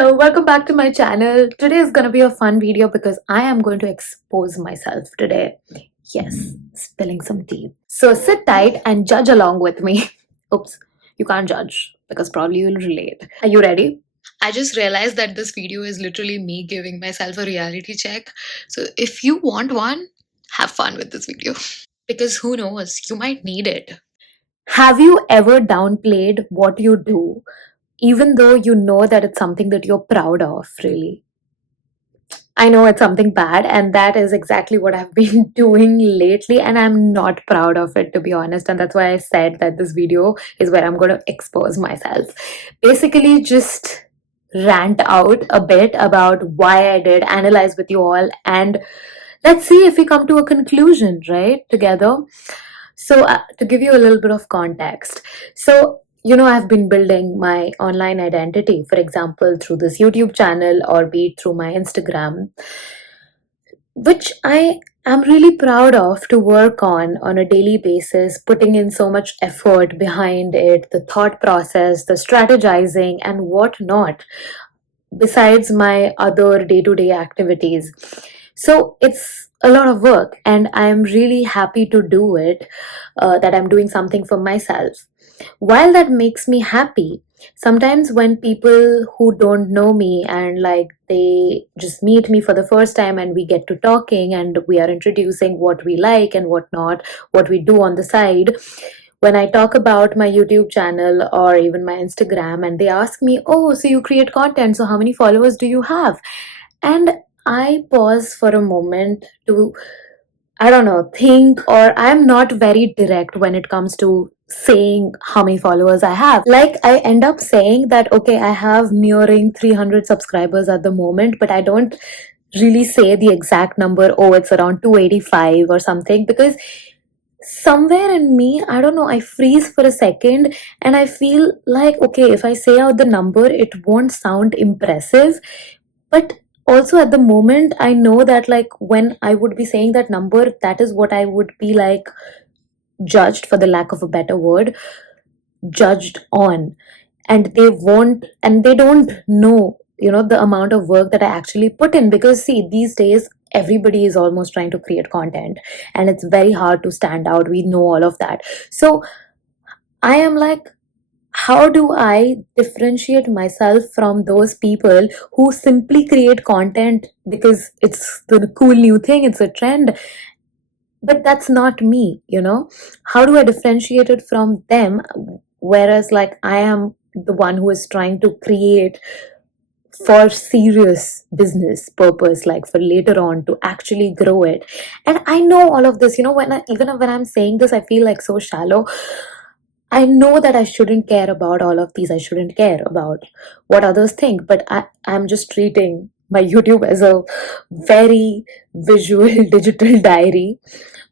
Hello, welcome back to my channel. Today is going to be a fun video because I am going to expose myself today. Yes, spilling some tea. So sit tight and judge along with me. Oops, you can't judge because probably you'll relate. Are you ready? I just realized that this video is literally me giving myself a reality check. So if you want one, have fun with this video. Because who knows, you might need it. Have you ever downplayed what you do, even though you know that it's something that you're proud of, really? I know it's something bad, and that is exactly what I've been doing lately, and I'm not proud of it, to be honest. And that's why I said that this video is where I'm going to expose myself. Basically, just rant out a bit about why I did, analyze with you all, and let's see if we come to a conclusion, right, together. So, to give you a little bit of context, I've been building my online identity, for example, through this YouTube channel or be it through my Instagram, which I am really proud of to work on a daily basis, putting in so much effort behind it, the thought process, the strategizing, and whatnot, besides my other day to day activities. So it's a lot of work, and I'm really happy to do it, that I'm doing something for myself. While that makes me happy, sometimes when people who don't know me and like they just meet me for the first time and we get to talking and we are introducing what we like and whatnot, what we do on the side, when I talk about my YouTube channel or even my Instagram, and they ask me, oh, so you create content, so how many followers do you have? And I pause for a moment to, I don't know, think, or I'm not very direct when it comes to saying how many followers I have. Like, I end up saying that, okay, I have nearing 300 subscribers at the moment, but I don't really say the exact number, oh, it's around 285 or something, because somewhere in me, I don't know, I freeze for a second and I feel like, okay, if I say out the number, it won't sound impressive. But also at the moment, I know that like when I would be saying that number, that is what I would be like judged, for the lack of a better word, judged on. And they don't know, the amount of work that I actually put in. Because see, these days everybody is almost trying to create content, and it's very hard to stand out. We know all of that. So I am like, how do I differentiate myself from those people who simply create content because it's the cool new thing, it's a trend? But that's not me. How do I differentiate it from them? Whereas, like, I am the one who is trying to create for serious business purpose, like for later on to actually grow it. And I know all of this, even when I'm saying this, I feel like so shallow. I know that I shouldn't care about all of these. I shouldn't care about what others think, but I'm just treating my YouTube as a very visual digital diary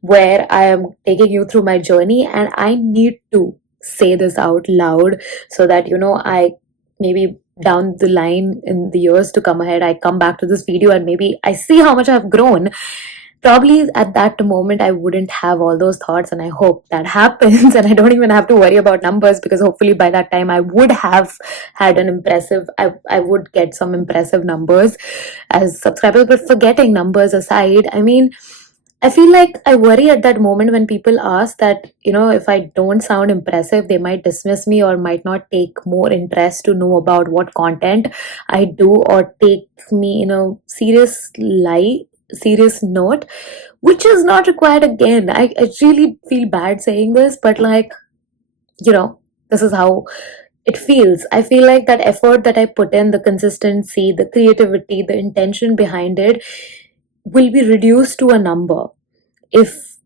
where I am taking you through my journey, and I need to say this out loud so that, I maybe down the line in the years to come ahead, I come back to this video and maybe I see how much I've grown. Probably at that moment I wouldn't have all those thoughts, and I hope that happens and I don't even have to worry about numbers, because hopefully by that time I would have had an impressive, I would get some impressive numbers as subscribers. But forgetting numbers aside, I mean, I feel like I worry at that moment when people ask that, if I don't sound impressive, they might dismiss me or might not take more interest to know about what content I do, or take me in a serious note, which is not required. Again, I really feel bad saying this, but like, this is how it feels. I feel like that effort that I put in, the consistency, the creativity, the intention behind it, will be reduced to a number if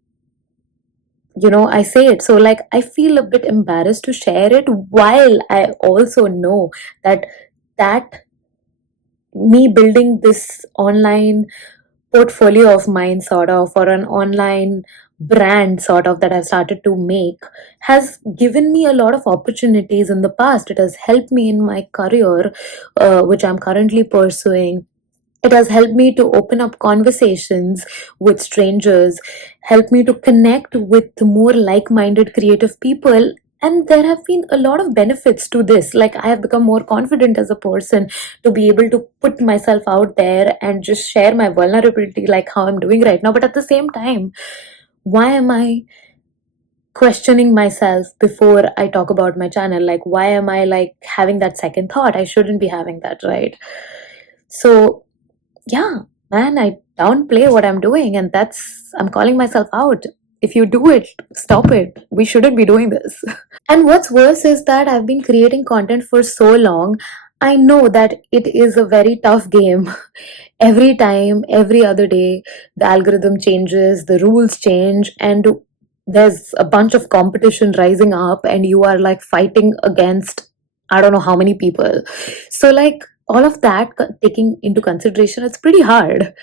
I say it. So like, I feel a bit embarrassed to share it, while I also know that that me building this online portfolio of mine, sort of, or an online brand sort of, that I've started to make, has given me a lot of opportunities in the past. It has helped me in my career, which I'm currently pursuing. It has helped me to open up conversations with strangers, helped me to connect with more like minded creative people. And there have been a lot of benefits to this. Like, I have become more confident as a person to be able to put myself out there and just share my vulnerability, like how I'm doing right now. But at the same time, why am I questioning myself before I talk about my channel? Like, why am I like having that second thought? I shouldn't be having that, right? So, yeah, man, I downplay what I'm doing, and I'm calling myself out. If you do it, stop it. We shouldn't be doing this. And what's worse is that I've been creating content for so long. I know that it is a very tough game. Every time, every other day, the algorithm changes, the rules change, and there's a bunch of competition rising up, and you are like fighting against I don't know how many people. So, like, all of that taking into consideration, it's pretty hard.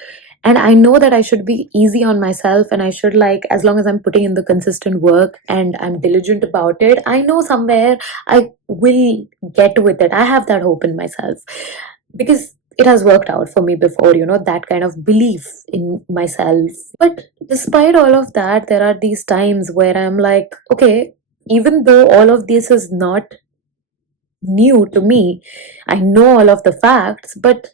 And I know that I should be easy on myself, and I should, like, as long as I'm putting in the consistent work and I'm diligent about it, I know somewhere I will get with it. I have that hope in myself because it has worked out for me before, that kind of belief in myself. But despite all of that, there are these times where I'm like, okay, even though all of this is not new to me, I know all of the facts, but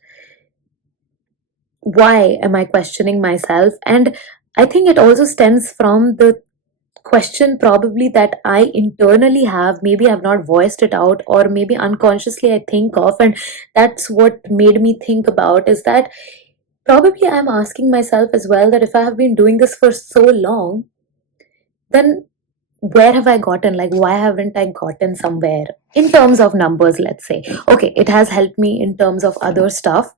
why am I questioning myself? And I think it also stems from the question probably that I internally have. Maybe I've not voiced it out, or maybe unconsciously I think of, and that's what made me think about is that probably I'm asking myself as well that if I have been doing this for so long, then where have I gotten? Like, why haven't I gotten somewhere in terms of numbers? Let's say, okay, it has helped me in terms of other stuff,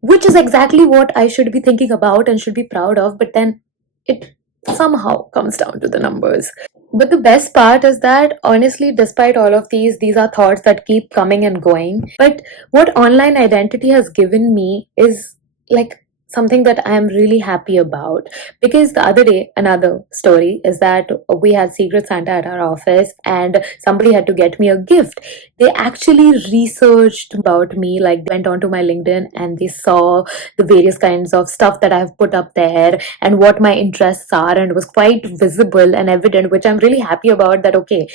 which is exactly what I should be thinking about and should be proud of, but then it somehow comes down to the numbers. But the best part is that, honestly, despite all of these are thoughts that keep coming and going. But what online identity has given me is like something that I am really happy about. Because the other day, another story is that we had Secret Santa at our office, and somebody had to get me a gift. They actually researched about me, like, went onto my LinkedIn and they saw the various kinds of stuff that I've put up there and what my interests are, and it was quite visible and evident, which I'm really happy about. That okay,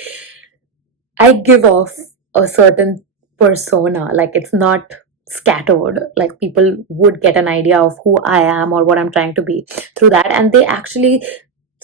I give off a certain persona, like it's not scattered, like people would get an idea of who I am or what I'm trying to be through that. And they actually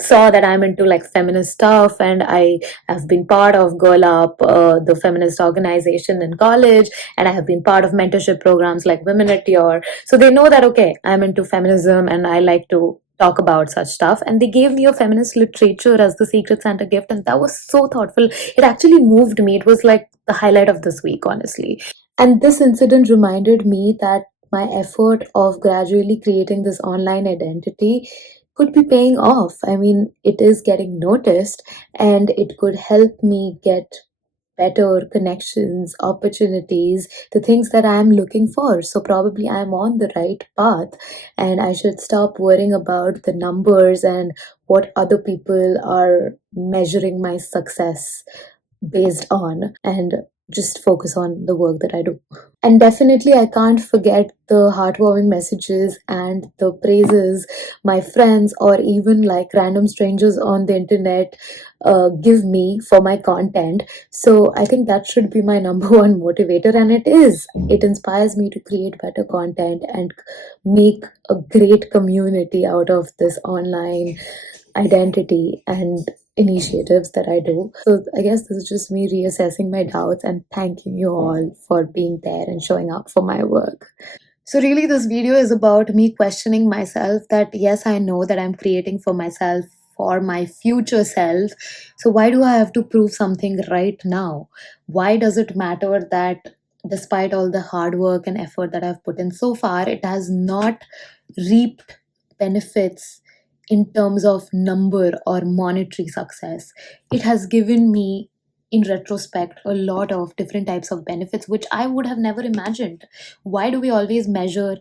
saw that I'm into like feminist stuff, and I have been part of Girl Up, the feminist organization in college, and I have been part of mentorship programs like Women at Your. So they know that okay, I'm into feminism and I like to talk about such stuff. And they gave me a feminist literature as the Secret Santa gift, and that was so thoughtful. It actually moved me. It was like the highlight of this week, honestly. And this incident reminded me that my effort of gradually creating this online identity could be paying off. I mean, it is getting noticed, and it could help me get better connections, opportunities, the things that I'm looking for. So, probably I'm on the right path, and I should stop worrying about the numbers and what other people are measuring my success based on, and just focus on the work that I do. And definitely, I can't forget the heartwarming messages and the praises my friends or even like random strangers on the internet give me for my content. So I think that should be my number one motivator, and it is. It inspires me to create better content and make a great community out of this online identity and initiatives that I do. So I guess this is just me reassessing my doubts and thanking you all for being there and showing up for my work. So really this video is about me questioning myself that yes, I know that I'm creating for myself, for my future self. So why do I have to prove something right now? Why does it matter that despite all the hard work and effort that I've put in so far, it has not reaped benefits in terms of number or monetary success? It has given me, in retrospect, a lot of different types of benefits which I would have never imagined. Why do we always measure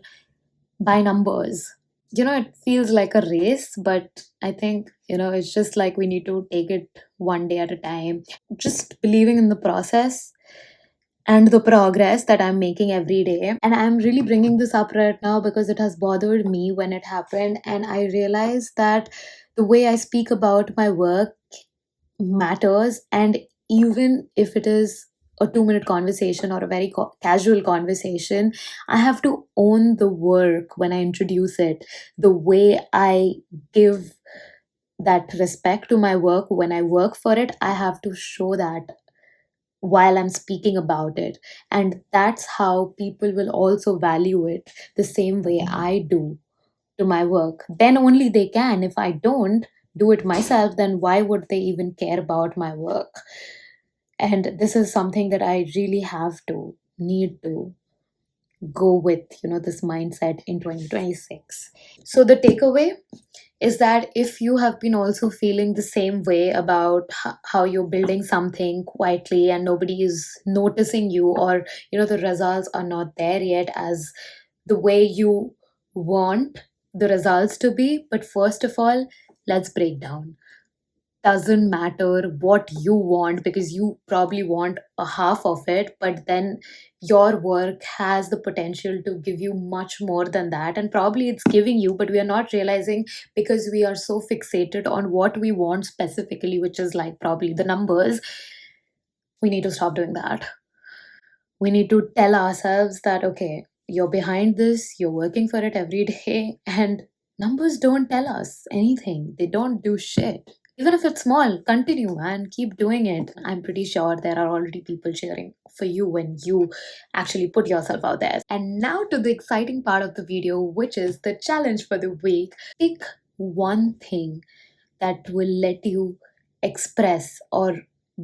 by numbers? It feels like a race, but I think, it's just like we need to take it one day at a time, just believing in the process and the progress that I'm making every day. And I'm really bringing this up right now because it has bothered me when it happened. And I realized that the way I speak about my work matters. And even if it is a 2 minute conversation or a very casual conversation, I have to own the work when I introduce it. The way I give that respect to my work when I work for it, I have to show that while I'm speaking about it. And that's how people will also value it the same way I do to my work. Then only they can. If I don't do it myself, then why would they even care about my work? And this is something that I really have to need to go with, this mindset in 2026. So the takeaway is that if you have been also feeling the same way about how you're building something quietly and nobody is noticing you, or the results are not there yet as the way you want the results to be. But first of all, let's break down. Doesn't matter what you want, because you probably want a half of it, but then your work has the potential to give you much more than that, and probably it's giving you, but we are not realizing because we are so fixated on what we want specifically, which is like probably the numbers. We need to stop doing that. We need to tell ourselves that, okay, you're behind this, you're working for it every day, and numbers don't tell us anything. They don't do shit. Even if it's small, continue and keep doing it. I'm pretty sure there are already people cheering for you when you actually put yourself out there. And now to the exciting part of the video, which is the challenge for the week. Pick one thing that will let you express or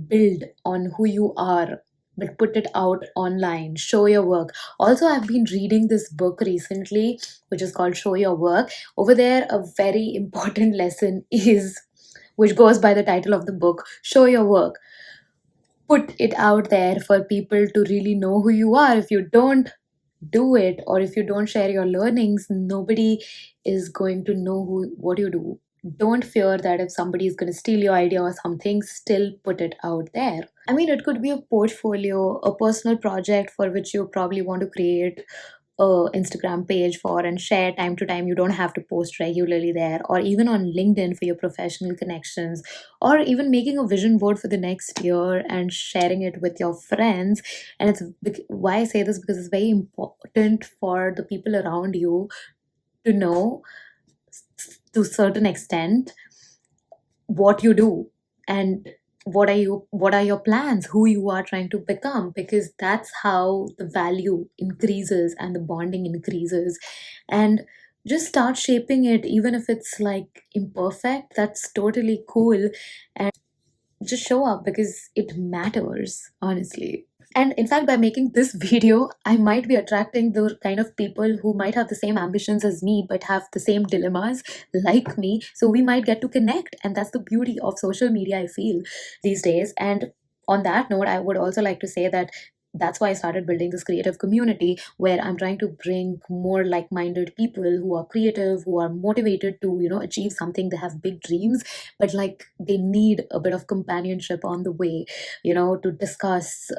build on who you are, but put it out online. Show your work. Also, I've been reading this book recently, which is called Show Your Work. Over there, a very important lesson is, which goes by the title of the book, Show Your Work. Put it out there for people to really know who you are. If you don't do it, or if you don't share your learnings, nobody is going to know what you do. Don't fear that if somebody is going to steal your idea or something, still put it out there. I mean, it could be a portfolio, a personal project for which you probably want to create a Instagram page for and share time to time. You don't have to post regularly there, or even on LinkedIn for your professional connections, or even making a vision board for the next year and sharing it with your friends. And it's why I say this, because it's very important for the people around you to know, to a certain extent, what you do, and what are your plans, who you are trying to become, because that's how the value increases and the bonding increases. And just start shaping it, even if it's like imperfect. That's totally cool. And just show up, because it matters, honestly. And in fact, by making this video, I might be attracting the kind of people who might have the same ambitions as me, but have the same dilemmas like me. So we might get to connect. And that's the beauty of social media, I feel, these days. And on that note, I would also like to say that that's why I started building this creative community, where I'm trying to bring more like-minded people who are creative, who are motivated to, achieve something. They have big dreams, but like they need a bit of companionship on the way, to discuss,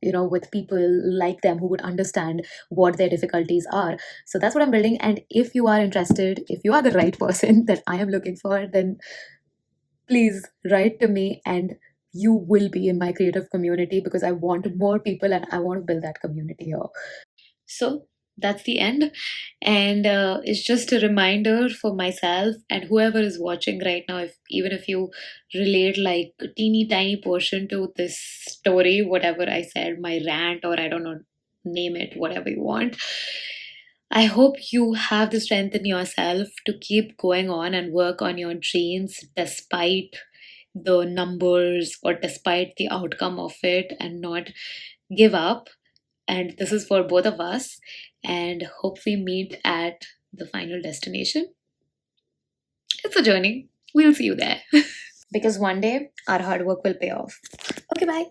with people like them who would understand what their difficulties are. So that's what I'm building. And if you are interested, if you are the right person that I am looking for, then please write to me, and you will be in my creative community, because I want more people and I want to build that community here. So that's the end. And it's just a reminder for myself and whoever is watching right now, if even if you relate like a teeny tiny portion to this story, whatever I said, my rant, or I don't know, name it whatever you want. I hope you have the strength in yourself to keep going on and work on your dreams despite the numbers or despite the outcome of it, and not give up. And this is for both of us. And hope we meet at the final destination. It's a journey. We'll see you there. Because one day our hard work will pay off. Okay, bye.